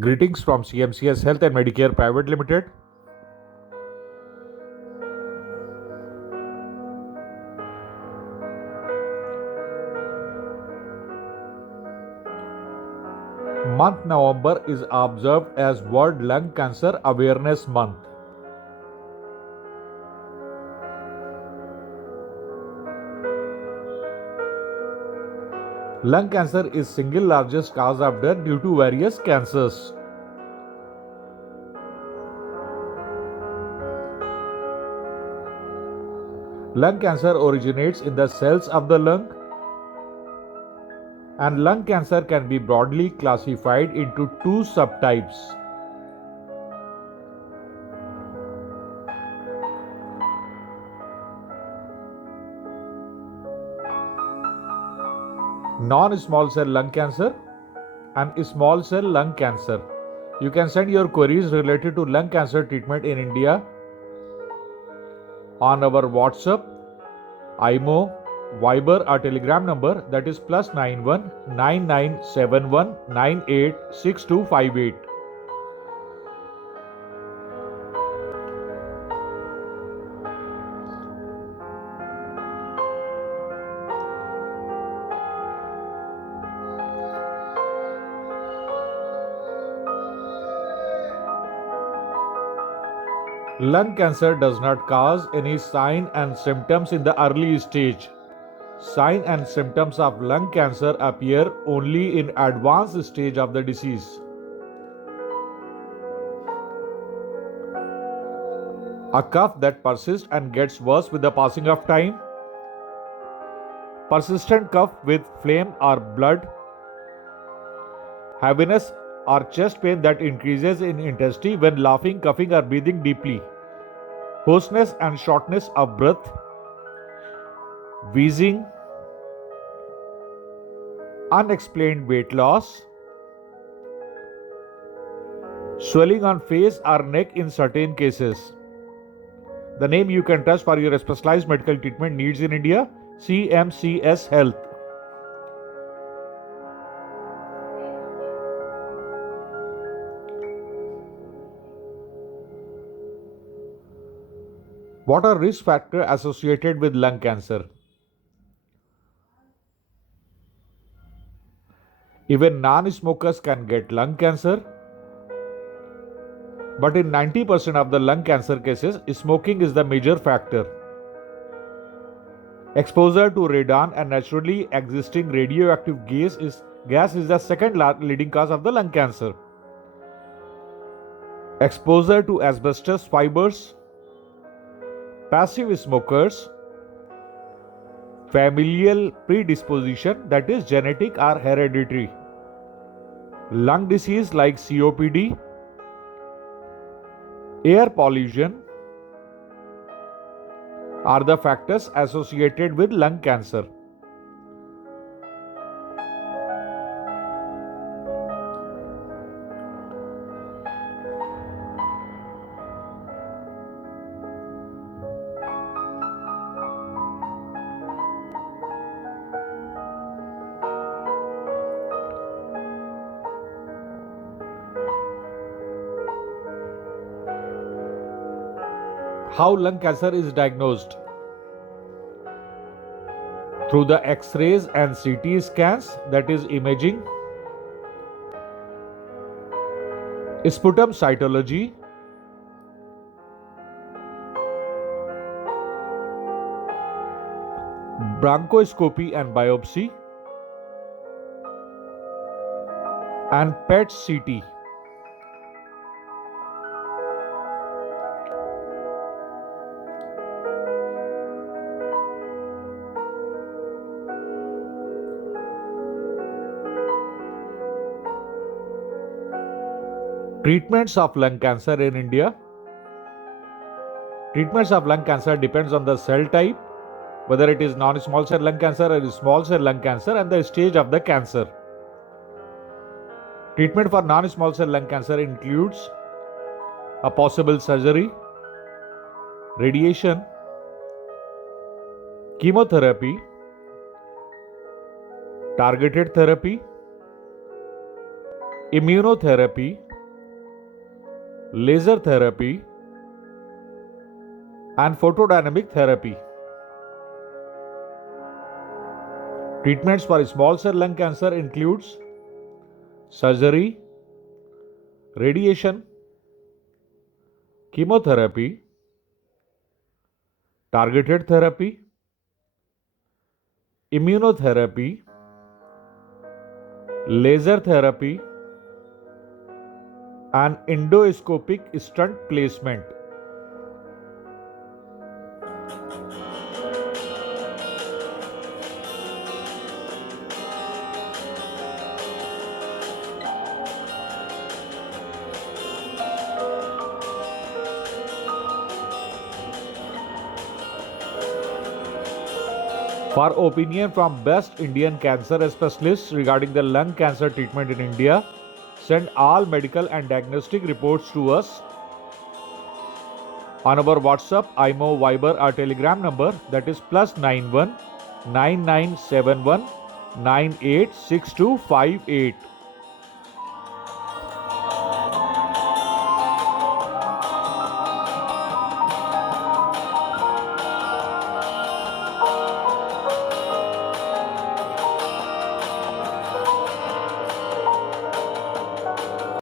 Greetings from CMCS Health and Medicare Private Limited. Month November is observed as World Lung Cancer Awareness Month. Lung cancer is single largest cause of death due to various cancers. Lung cancer originates in the cells of the lung, and lung cancer can be broadly classified into two subtypes. Non-small cell lung cancer and small cell lung cancer. You can send your queries related to lung cancer treatment in India on our WhatsApp, IMO, Viber or Telegram number, that is +91 9971 986258. Lung cancer does not cause any sign and symptoms in the early stage. Sign and symptoms of lung cancer appear only in advanced stage of the disease. A cough that persists and gets worse with the passing of time. Persistent cough with phlegm or blood. Heaviness or chest pain that increases in intensity when laughing, coughing or breathing deeply. Hoarseness and shortness of breath. Wheezing. Unexplained weight loss. Swelling on face or neck in certain cases. The name you can trust for your specialized medical treatment needs in India: CMCS Health. What are risk factors associated with lung cancer? Even non-smokers can get lung cancer, but in 90% of the lung cancer cases, smoking is the major factor. Exposure to radon and naturally existing radioactive gas is the second leading cause of the lung cancer. Exposure to asbestos fibers, passive smokers, familial predisposition, that is genetic or hereditary. Lung disease like COPD, air pollution are the factors associated with lung cancer. How lung cancer is diagnosed? Through the X-rays and CT scans, that is imaging. Sputum cytology. Bronchoscopy and biopsy. And PET CT. Treatments of lung cancer in India. Treatments of lung cancer depends on the cell type, whether it is non-small cell lung cancer or small cell lung cancer, and the stage of the cancer. Treatment for non-small cell lung cancer includes a possible surgery, radiation, chemotherapy, targeted therapy, immunotherapy, laser therapy, and photodynamic therapy. Treatments for small cell lung cancer includes surgery, radiation, chemotherapy, targeted therapy, immunotherapy, laser therapy, and endoscopic stent placement. For opinion from best Indian cancer specialists regarding the lung cancer treatment in India, send all medical and diagnostic reports to us on our WhatsApp, IMO, Viber or Telegram number, that is +91 9971 986258.